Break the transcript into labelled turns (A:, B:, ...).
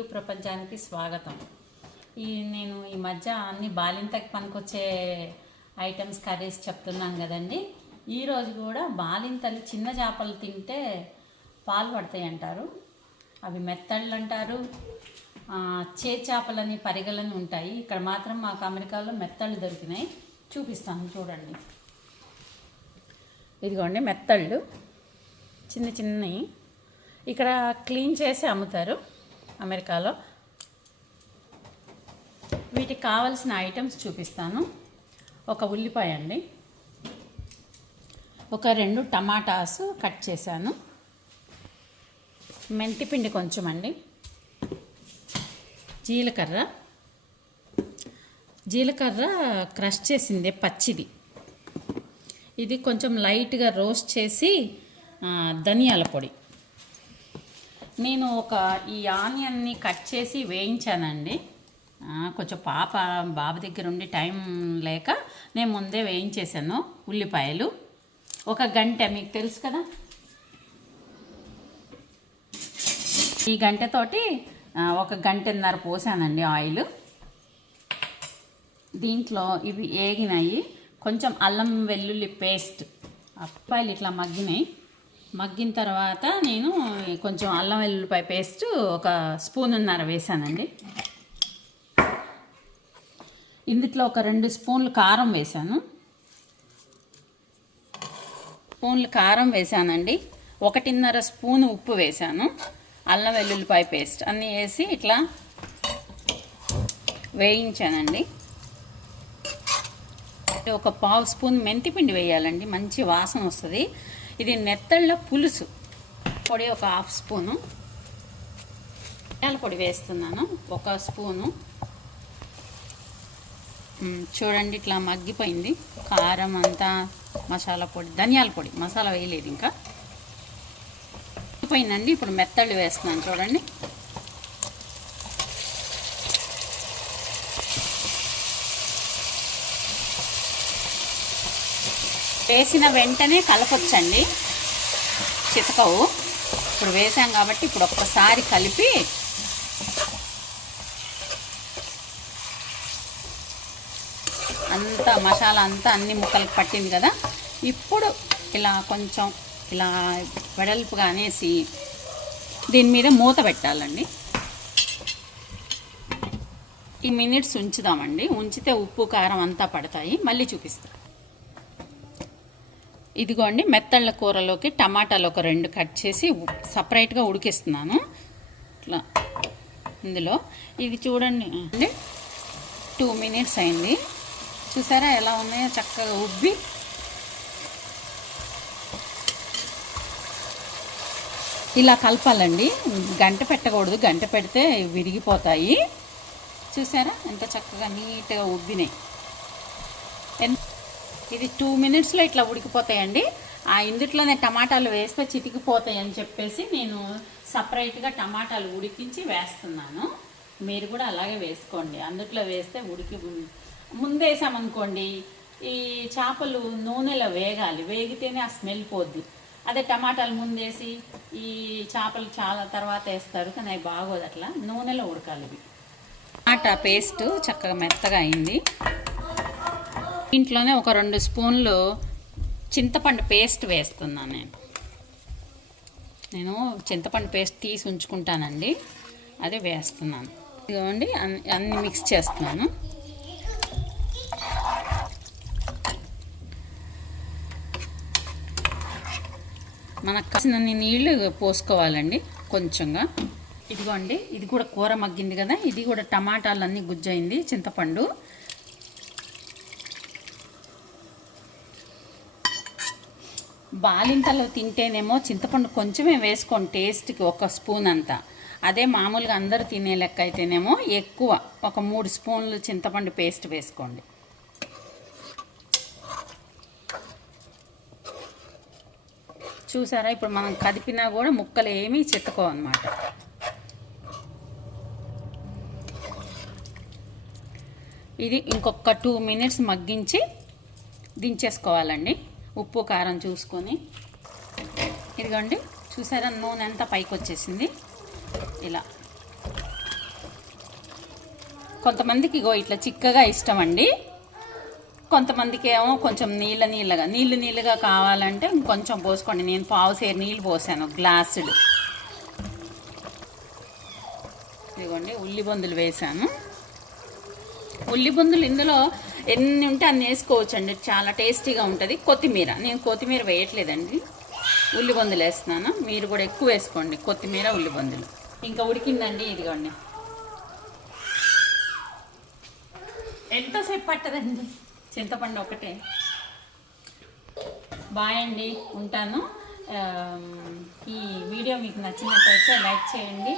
A: ఇల్లు ప్రపంచానికి స్వాగతం. ఈ నేను ఈ మధ్య అన్ని బాలింతకి పనికొచ్చే ఐటమ్స్ కర్రీస్ చెప్తున్నాను కదండి. ఈరోజు కూడా బాలింతలు చిన్న చేపలు తింటే పాలు పడతాయి అంటారు. అవి మెత్తళ్ళు అంటారు. చే చేపలని పరిగలని ఉంటాయి. ఇక్కడ మాత్రం మాకు అమెరికాలో మెత్తళ్ళు దొరికినాయి. చూపిస్తాను చూడండి. ఇదిగోండి మెత్తళ్ళు. చిన్న చిన్నవి ఇక్కడ క్లీన్ చేసి అమ్ముతారు. అమెరికాలో. వీటికి కావాల్సిన ఐటమ్స్ చూపిస్తాను. ఒక ఉల్లిపాయ అండి. ఒక రెండు టమాటాస్ కట్ చేశాను. మెంతిపిండి కొంచెం అండి. జీలకర్ర. జీలకర్ర క్రష్ చేసిందే పచ్చిది. ఇది కొంచెం లైట్గా రోస్ట్ చేసి ధనియాల పొడి. నేను ఒక ఈ ఆనియన్ని కట్ చేసి వేయించానండి. కొంచెం పాప బాబు దగ్గర ఉండి టైం లేక నేను ముందే వేయించేసాను ఉల్లిపాయలు. ఒక గంట మీకు తెలుసు కదా? ఈ గంటతోటి ఒక గంటన్నర పోసానండి ఆయిల్. దీంట్లో ఇవి ఏగినాయి. కొంచెం అల్లం వెల్లుల్లి పేస్ట్. అప్పాయిలు ఇట్లా మగ్గినాయి. మగ్గిన తర్వాత నేను కొంచెం అల్లం వెల్లుల్లిపాయ పేస్ట్ ఒక స్పూన్న్నర వేసానండి. ఇందులో ఒక రెండు స్పూన్లు కారం వేసాను. స్పూన్లు కారం వేసానండి. ఒకటిన్నర స్పూన్ ఉప్పు వేసాను. అల్లం వెల్లుల్లిపాయ పేస్ట్ అన్నీ వేసి ఇట్లా వేయించానండి. ఒక పావు స్పూన్ మెంతిపిండి వేయాలండి. మంచి వాసన వస్తుంది. ఇది నెత్తళ్ళ పులుసు. పొడి ఒక హాఫ్ స్పూను. ధనియాల పొడి వేస్తున్నాను ఒక స్పూను. చూడండి ఇట్లా మగ్గిపోయింది. కారం అంతా మసాలా పొడి ధనియాల పొడి మసాలా వేయలేదు ఇంకా. పోయిందండి ఇప్పుడు మెత్తళ్ళు వేస్తున్నాను చూడండి. వేసిన వెంటనే కలపొచ్చండి. చితకవు. ఇప్పుడు వేసాం కాబట్టి ఇప్పుడు ఒక్కసారి కలిపి అంతా మసాలా అంతా అన్ని ముక్కలకు పట్టింది కదా. ఇప్పుడు ఇలా కొంచెం ఇలా వెడల్పుగా అనేసి దీని మీద మూత పెట్టాలండి. ఈ మినిట్స్ ఉంచుదామండి. ఉంచితే ఉప్పు కారం అంతా పడతాయి. మళ్ళీ చూపిస్తాను ఇదిగోండి మెత్తళ్ళ కూరలోకి టమాటాలు ఒక రెండు కట్ చేసి సపరేట్గా ఉడికిస్తున్నాను. ఇట్లా ఇందులో. ఇది చూడండి. అండి టూ మినిట్స్ అయింది. చూసారా ఎలా ఉన్నాయో చక్కగా ఉబ్బి. ఇలా కలపాలండి. గంట పెట్టకూడదు. గంట పెడితే విరిగిపోతాయి. చూసారా? ఎంత చక్కగా నీట్గా ఉబ్బినాయి. ఎంత ఇది టూ మినిట్స్లో ఇట్లా ఉడికిపోతాయండి. ఆ ఇందుట్లోనే టమాటాలు వేస్తే చితికిపోతాయి అని చెప్పేసి నేను సపరేట్గా టమాటాలు ఉడికించి వేస్తున్నాను. మీరు కూడా అలాగే వేసుకోండి. అందుట్లో వేస్తే ఉడికి ముందేసామనుకోండి ఈ చేపలు నూనెలో వేగాలి. వేగితేనే ఆ స్మెల్ పోద్ది. అదే టమాటాలు ముందేసి ఈ చేపలు చాలా తర్వాత వేస్తారు కానీ అవి బాగోదు అట్లా. నూనెలో ఉడకాలి ఇవి. టమాటా పేస్ట్ చక్కగా మెత్తగా అయింది. ఇంట్లోనే ఒక రెండు స్పూన్లు చింతపండు పేస్ట్ వేస్తున్నాను నేను. నేను చింతపండు పేస్ట్ తీసి ఉంచుకుంటానండి. అదే వేస్తున్నాను. ఇదిగోండి అన్ని అన్ని మిక్స్ చేస్తున్నాను. మనకు కాసినన్ని నీళ్ళు పోసుకోవాలండి కొంచెంగా. ఇదిగోండి ఇది కూడా కూర మగ్గింది కదా ఇది కూడా టమాటాలు అన్నీ గుజ్జయింది చింతపండు. బాలింతలో తింటేనేమో చింతపండు కొంచెమే వేసుకోండి టేస్ట్కి ఒక స్పూన్ అంతా. అదే మామూలుగా అందరూ తినే లెక్క అయితేనేమో ఎక్కువ ఒక మూడు స్పూన్లు చింతపండు పేస్ట్ వేసుకోండి. చూసారా? ఇప్పుడు మనం కదిపినా కూడా ముక్కలు ఏమీ చితకో అనమాట ఇది ఇంకొక టూ మినిట్స్ మగ్గించి దించేసుకోవాలండి. ఉప్పు కారం చూసుకొని. ఇదిగోండి చూసారా? నూనె అంతా పైకి వచ్చేసింది. ఇలా. కొంతమందికి ఇగో ఇట్లా చిక్కగా ఇష్టం అండి కొంతమందికి ఏమో కొంచెం నీళ్ళ నీళ్ళగా. నీళ్ళు నీళ్ళగా కావాలంటే ఇంకొంచెం పోసుకోండి. నేను పావు సేరు నీళ్ళు పోసాను గ్లాసులు. ఇదిగోండి ఉల్లి బొందులు వేసాను. ఉల్లి బొందులు ఇందులో ఎన్ని ఉంటే అన్ని వేసుకోవచ్చు అండి చాలా టేస్టీగా ఉంటుంది. కొత్తిమీర. నేను కొత్తిమీర వేయట్లేదండి. ఉల్లిబొందులు వేస్తున్నాను. మీరు కూడా ఎక్కువ వేసుకోండి. కొత్తిమీర ఉల్లిబొందులు ఇంకా ఉడికిందండి ఇదిగోండి. ఎంతసేపు పట్టదండి? చింతపండు ఒకటే. బాయ్ అండి. ఉంటాను. ఈ వీడియో మీకు నచ్చినట్టయితే లైక్ చేయండి.